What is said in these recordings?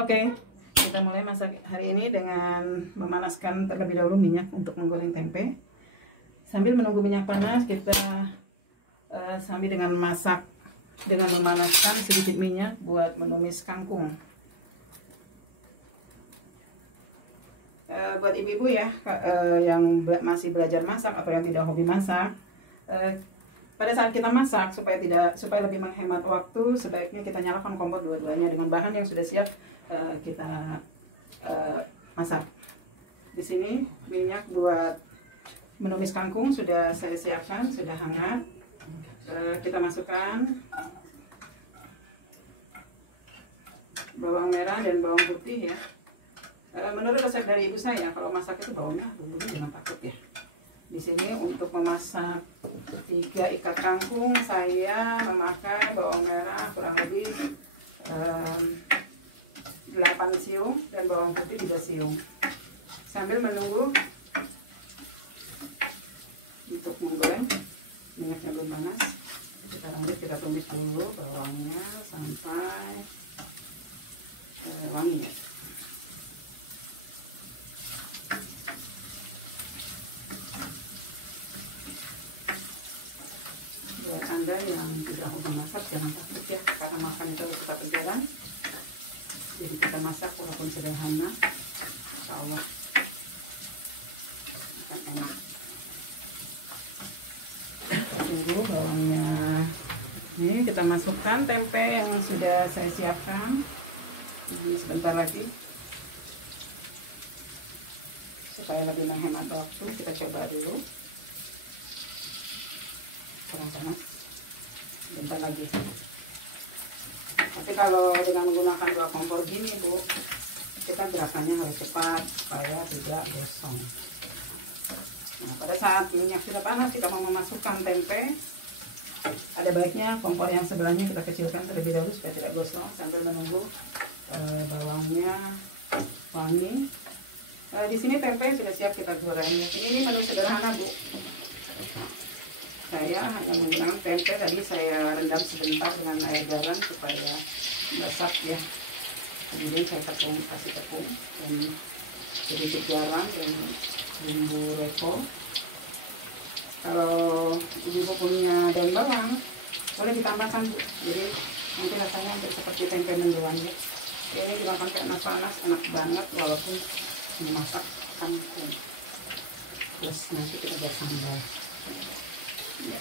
Oke, kita mulai masak hari ini dengan memanaskan terlebih dahulu minyak untuk menggoreng tempe. Sambil menunggu minyak panas, kita sambil dengan memanaskan sedikit minyak buat menumis kangkung. Buat ibu-ibu ya, yang masih belajar masak atau yang tidak hobi masak, pada saat kita masak supaya lebih menghemat waktu, sebaiknya kita nyalakan kompor dua-duanya dengan bahan yang sudah siap kita masak. Di sini minyak buat menumis kangkung sudah saya siapkan, sudah hangat. Kita masukkan bawang merah dan bawang putih ya. Menurut resep dari ibu saya, kalau masak itu bawangnya bumbunya jangan takut ya. Di sini untuk memasak 3 ikat kangkung, saya memakai bawang merah kurang lebih 8 siung dan bawang putih 3 siung. Sambil menunggu untuk menggoreng, minyaknya belum panas, kita lanjut, kita tumis dulu bawangnya sampai wangi ya. Buat Anda yang tidak hobi masak, jangan takut ya, karena makan itu tetap berjalan. Jadi kita masak walaupun sederhana, insya Allah akan enak. Tunggu bawangnya. Ini kita masukkan tempe yang sudah saya siapkan. Ini sebentar lagi. Supaya lebih menghemat waktu, kita coba dulu. Kurang panas. Sebentar lagi. Tapi kalau dengan menggunakan 2 kompor gini Bu, kita gerakannya harus cepat supaya tidak gosong. Nah, pada saat minyak sudah panas, kita mau memasukkan tempe, ada baiknya kompor yang sebelahnya kita kecilkan terlebih dahulu supaya tidak gosong sambil menunggu bawangnya wangi. Di sini tempe sudah siap kita goreng. Ini menu sederhana Bu. Saya hanya menggunakan tempe, tadi saya rendam sebentar dengan air garam supaya meresap ya. Kemudian saya kasih tepung dan sedikit garam dan bumbu reko. Kalau ibu punya daun bawang, boleh ditambahkan Bu. Jadi nanti rasanya hampir seperti tempe mendoan ya. Ini dimakan panas, enak banget walaupun memasak kangkung. Terus nanti kita buat sambal. Ya.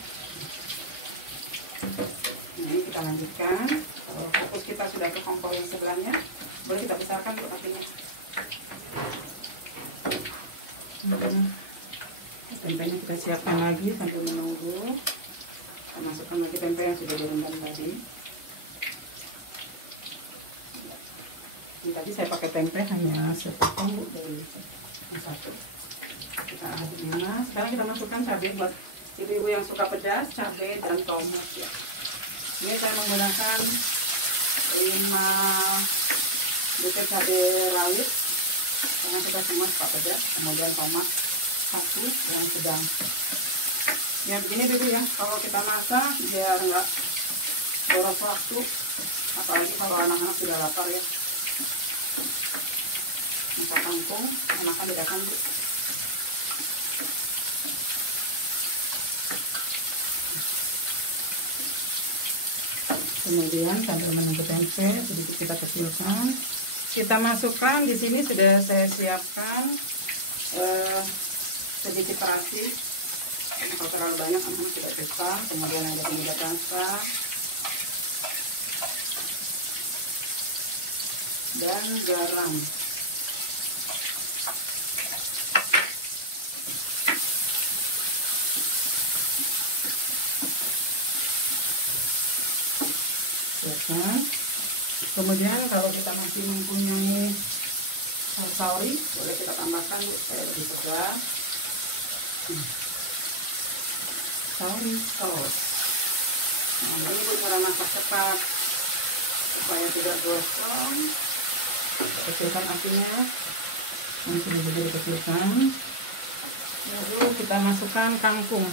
Ini kita lanjutkan. Kalau fokus kita sudah ke kompor yang sebelahnya, boleh kita besarkan untuk apinya. Tempenya kita siapkan lagi sambil menunggu. Kita masukkan lagi tempe yang sudah direndam tadi. Ini tadi saya pakai tempe hanya setepung dari satu. Kita aduk panas. Sekarang kita masukkan cabai buat ibu-ibu yang suka pedas, cabai dan tomat ya. Ini saya menggunakan 5 butir cabai rawit karena kita semua suka pedas. Kemudian tomat 1 yang sedang. Ya begini dulu ya, kalau kita masak biar nggak boros waktu, apalagi kalau anak-anak sudah lapar ya. Masak kangkung, makan dadakan Bu. Kemudian sambil menunggu tempe sedikit kita kecilkan, kita masukkan di sini sudah saya siapkan sedikit terasi. Ini kalau terlalu banyak anak tidak suka. Kemudian ada penyedap rasa dan garam. Kemudian kalau kita masih mempunyai sauri, boleh kita tambahkan supaya lebih segar. Sauri sauce. Nah, ini Bu cara masak cepat supaya tidak gosong. Kecilkan apinya, ini sudah bisa dikecilkan. Lalu kita masukkan kangkung.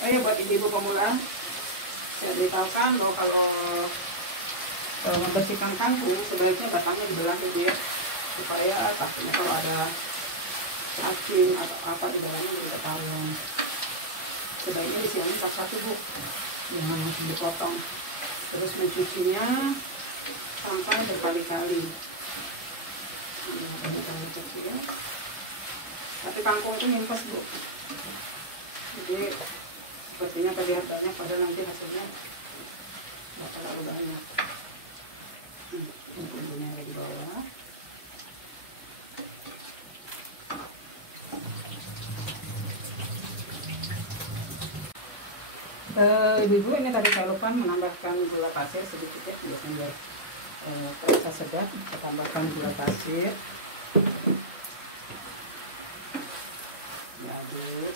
Buat ibu-ibu pemula, saya beritahukan bahwa kalau membersihkan kangkung, sebaiknya batangnya dibelah gitu ya, supaya takutnya kalau ada cacing atau apa di dalamnya tidak ketahuan. Sebaiknya disiapin satu-satu bu, jangan langsung dipotong. Terus mencucinya sampai berkali-kali. Ya. Tapi kangkung itu nyimpas bu, jadi sepertinya kelihatannya pada nanti hasilnya nggak terlalu banyak. Bumbunya ada di bawah. Ibu-ibu, ini tadi saya lupa menambahkan gula pasir sedikit ya, biasanya biar terasa sedap. Kita tambahkan gula pasir. Diaduk.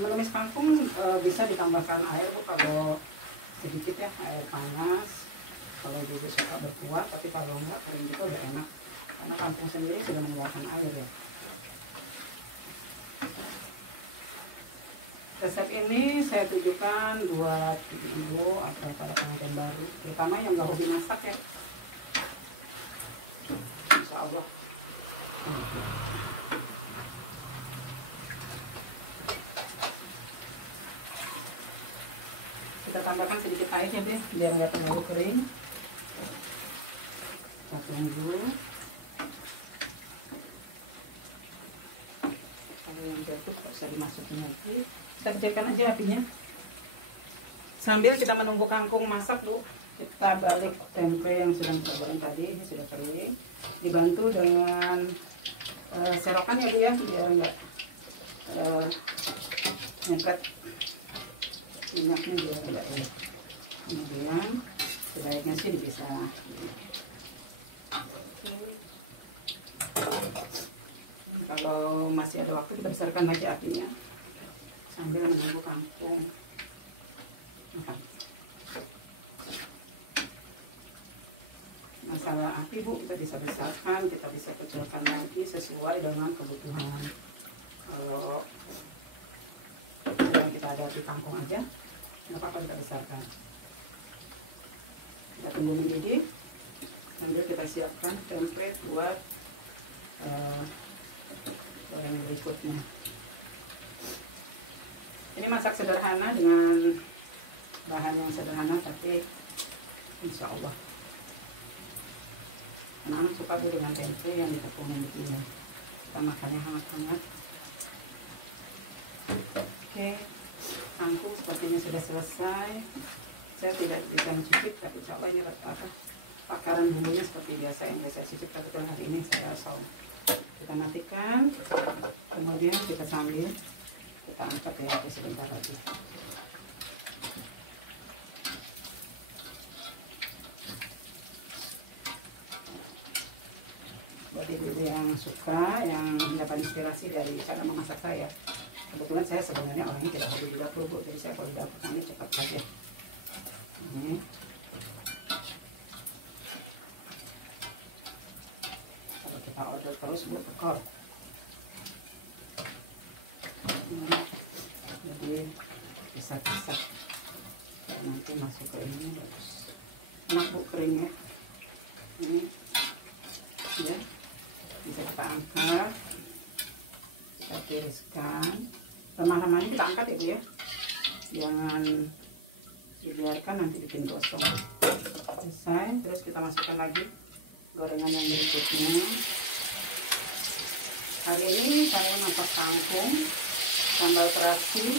Menumis kangkung bisa ditambahkan air bu, kalau sedikit ya, air panas kalau ibu suka berkuah, tapi kalau enggak kering gitu udah enak karena kangkung sendiri sudah mengeluarkan air ya. Resep ini saya tujukan buat ibu atau para pengantin baru, terutama yang nggak hobi masak ya, insya Allah. Kita tambahkan sedikit air ya deh, biar nggak terlalu kering. Kita tunggu. Kalau yang jatuh nggak usah dimasukin lagi. Kita kecilkan aja apinya. Sambil kita menunggu kangkung masak bu, kita balik tempe yang sudah kita goreng tadi, ini sudah kering. Dibantu dengan serokan ya bu ya, biar nggak nyempet minyaknya juga tidak ya. Kemudian sebaiknya sih bisa. Kalau masih ada waktu kita besarkan lagi apinya sambil menunggu kangkung. Masalah api bu, kita bisa besarkan, kita bisa kecilkan lagi sesuai dengan kebutuhan. Kalau yang kita ada di kangkung aja, nggak apa-apa kita besarkan. Kita tunggu mendidih, sambil kita siapkan tempe buat goreng berikutnya. Ini masak sederhana dengan bahan yang sederhana, tapi insya Allah anak-anak suka dengan tempe yang ditepungin begini. Kita makannya hangat-hangat. Oke, kangkung sepertinya sudah selesai. Saya tidak bisa mencicip, tapi insya Allah ini takaran bumbunya seperti biasa yang saya cicip, tapi hari ini saya saum. Kita matikan, kemudian kita sambil kita angkat ya sebentar lagi. Buat ibu yang suka, yang mendapat inspirasi dari cara memasak saya, kebetulan saya sebenarnya orangnya tidak hobi di dapur bu, jadi saya kalau di dapur ini cepat saja. Ini kalau kita order terus bu tekor. Jadi bisa-bisa nanti masuk ke ini bagus, enak bu keringnya. Ini ya bisa kita angkat, kita tiriskan, lemah-lemahnya kita angkat ya bu ya, jangan dibiarkan nanti bikin gosong. Selesai, terus kita masukkan lagi gorengan yang berikutnya. Hari ini saya masak kangkung, sambal terasi,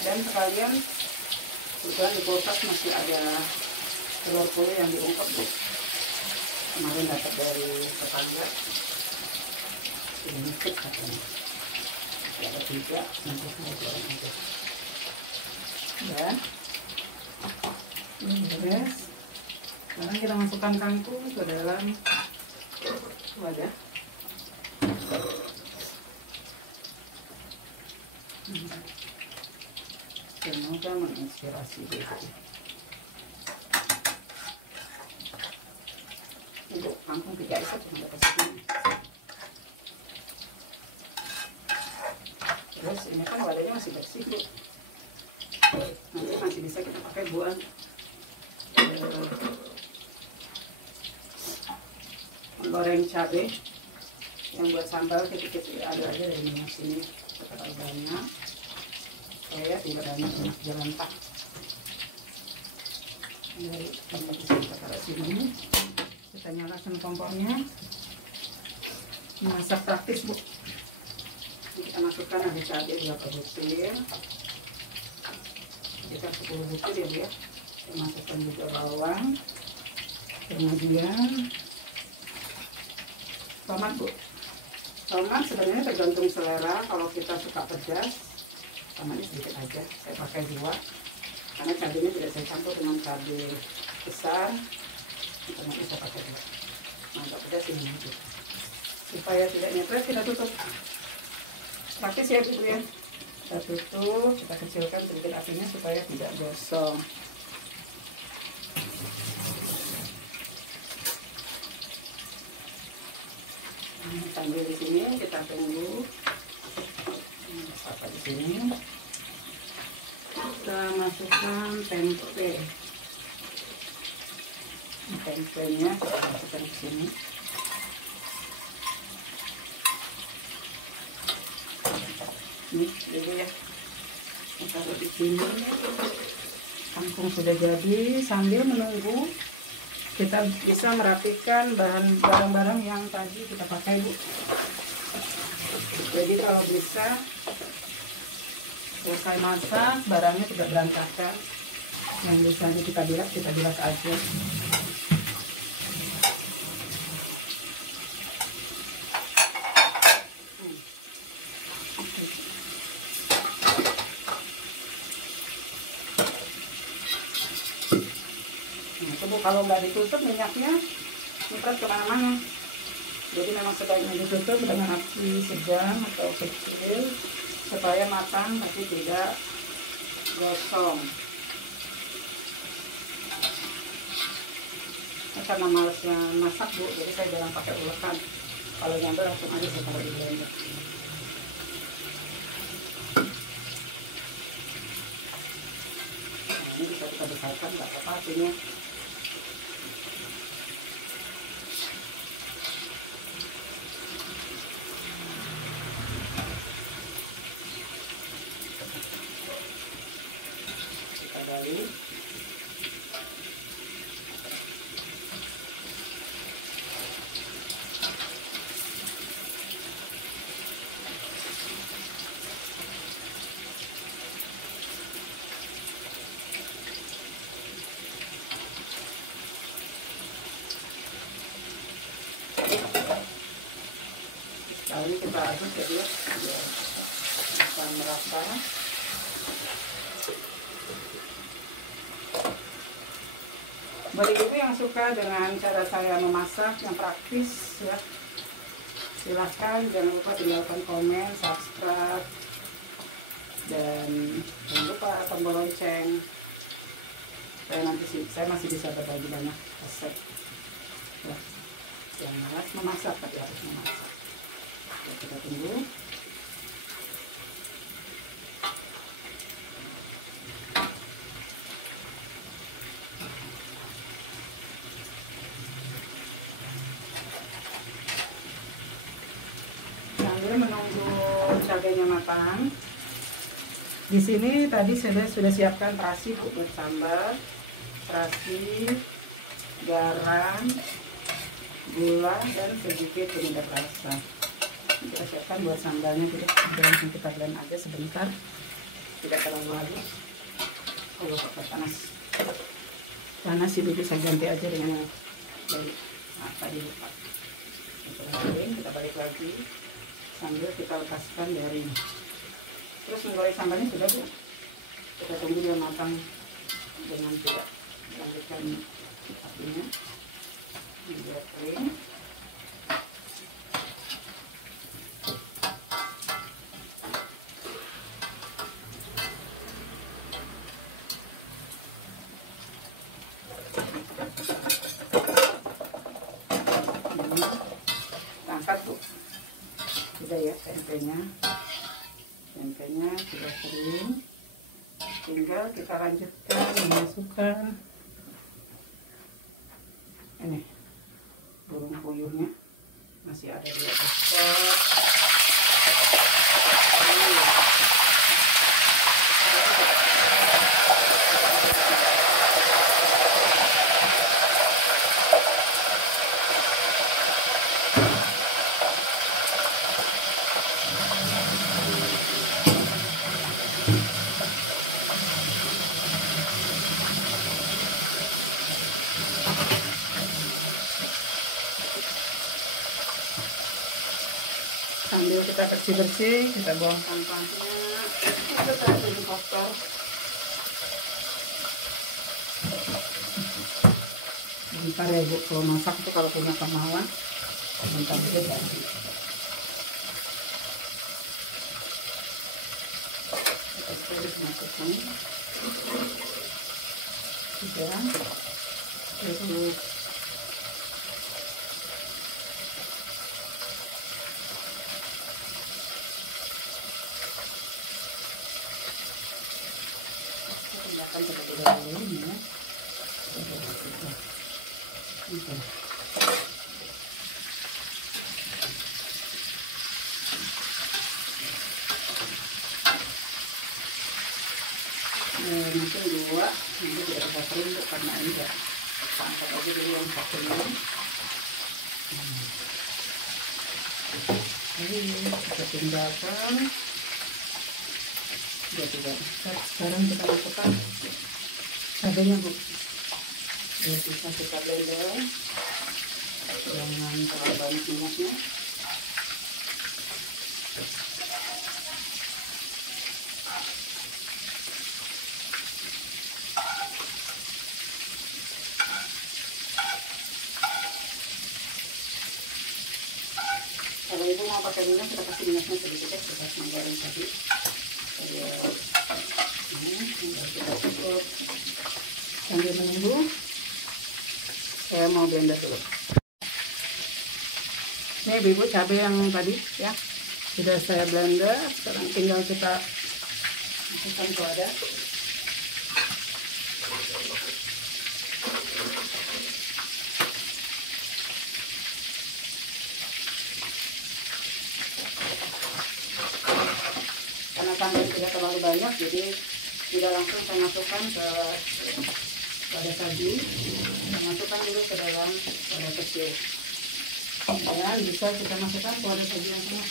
dan sekalian sudah di kulkas masih ada telur puyuh yang diungkep bu. Kemarin dapat dari tetangga, ini nikit katanya. Ada 3, nanti saya goreng aja. Ya, ini beres. Sekarang kita masukkan kangkung ke dalam wadah. Semoga menginspirasi diri. Untuk kangkung 3 ekor cuma dapat segini. terus ini kan wadahnya masih bersih Bu, nanti masih bisa kita pakai buat goreng cabai yang buat sambal. Kita ada aja dari minyak sini terlalu banyak, saya tidak banyak jalan tak. Dari kita taruh sini, kita nyalakan kompornya, masak praktis Bu. Kita masukkan ada cabai berapa butir, kita 10 butir ya Bu ya. Kita masukkan juga bawang, kemudian tomat Bu. Tomat sebenarnya tergantung selera, kalau kita suka pedas tomatnya sedikit aja, saya pakai 2 karena cabainya tidak saya campur dengan cabai besar, tomatnya saya pakai 2. Mantap pedas ini nanti supaya tidak nyepres. Kita tutup praktis ya Bu ya, kita tutup, kita kecilkan sedikit apinya supaya tidak gosong. Sambil di sini kita tunggu apa di sini, kita masukkan tempe. Tempenya kita masukkan ke sini. Ini dulu ya, kita di sini. Kangkung sudah jadi. Sambil menunggu kita bisa merapikan barang-barang yang tadi kita pakai Bu. Jadi kalau bisa selesai masak barangnya tidak berantakan, yang bisa kita bilas aja. Kalau nggak ditutup minyaknya nyemprot kemana-mana, jadi memang sebaiknya ditutup dengan api sedang atau kecil supaya matang tapi tidak gosong. Karena malesnya masak Bu, jadi saya jarang pakai ulekan. Kalau nyambel langsung aja saya taruh di blender. Nah, ini bisa kita besarkan, nggak apa-apa apinya. Balik. Lalu kita aduk ya dia bisa merata. Bagi ibu yang suka dengan cara saya memasak yang praktis ya, silahkan jangan lupa tinggalkan komen, subscribe, dan jangan lupa tombol lonceng. Saya masih bisa berbagi banyak resep ya. Yang malas memasak tapi harus memasak ya, kita tunggu. Menunggu cabenya matang. Di sini tadi saya sudah siapkan terasi buat sambal, terasi, garam, gula, dan sedikit penyedap rasa. Kita siapkan buat sambalnya, langsung kita blend aja sebentar, tidak terlalu halus. Oh, panas ini bisa ganti aja dengan dari tadi lupa. Kita balik lagi sambil kita lepaskan dari, terus menggoreng sambalnya sudah Bu, kita tunggu dia matang dengan tidak lanjutkan apinya biar kering. Angkat Bu, udah ya tempenya sudah kering, tinggal kita lanjutkan memasukkan ini burung puyuhnya, masih ada di ekspor. Sambil kita bersih-bersih, kita buang sampahnya. Ada satu di kotor. Bentar ya Bu, kalau masak tuh kalau punya kemauan, bentar aja ganti. Kita masukkan garam, terus akan terlebih dahulu ya. Mungkin dua, nanti tidak bisa kering karena ini ya. Angkat aja dulu yang satunya. Ini kita tinggalkan. Sudah tidak. Sekarang kita masukkan cabenya Bu. Ini bisa kita blender, jangan terlalu banyak minyaknya. Kalau Ibu mau pakai minyak, kita kasih minyaknya sedikit ya, kita menggoreng tadi. Ini sudah cukup. Sambil menunggu, saya mau blender dulu. Ini Ibu cabai yang tadi ya sudah saya blender. Sekarang tinggal kita masukkan ke wadah. Karena sambal tidak terlalu banyak, jadi tidak langsung saya masukkan ke wadah saji. Saya masukkan dulu ke dalam wadah kecil. Dan bisa kita masukkan ke wadah saji yang penuh.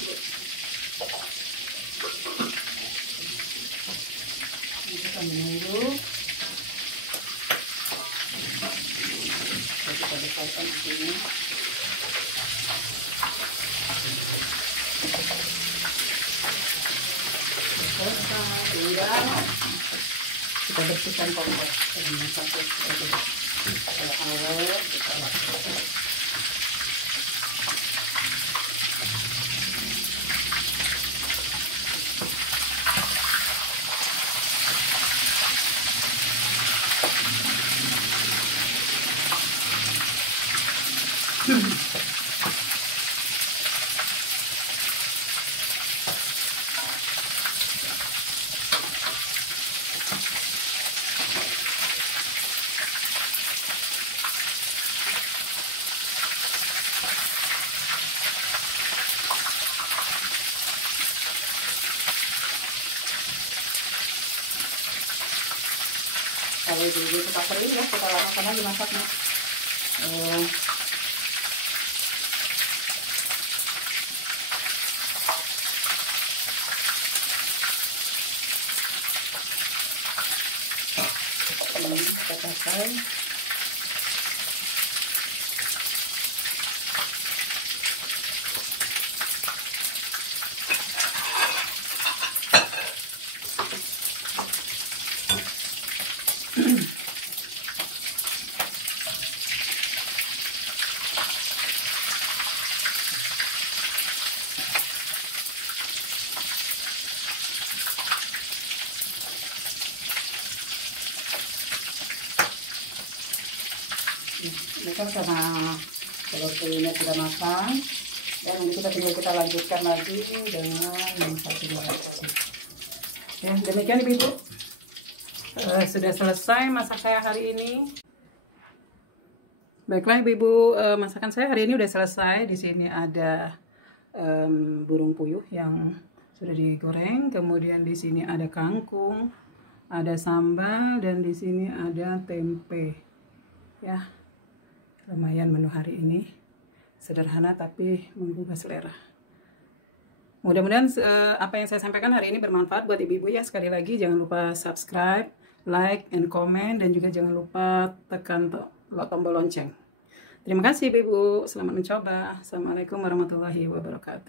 Kita menunggu. Kita besarkan apinya. Tinggal kita bersihkan kompor dengan satu awal kita lakukan. Kalau dulu kita kering ya, kita lamakan aja masaknya. Ini kita pakai. Ini kan karena telur puyuhnya sudah matang, dan nanti kita tinggal kita lanjutkan lagi dengan yang satu dua tadi. Ya, demikian ibu-ibu. Sudah selesai masak saya hari ini. Baiklah ibu-ibu, masakan saya hari ini udah selesai. Di sini ada burung puyuh yang sudah digoreng, kemudian di sini ada kangkung, ada sambal, dan di sini ada tempe. Ya, lumayan menu hari ini. Sederhana tapi menggugah selera. Mudah-mudahan apa yang saya sampaikan hari ini bermanfaat buat ibu-ibu ya. Sekali lagi jangan lupa subscribe, like, and comment, dan juga jangan lupa tekan tombol lonceng. Terima kasih ibu-ibu, selamat mencoba. Assalamualaikum warahmatullahi wabarakatuh.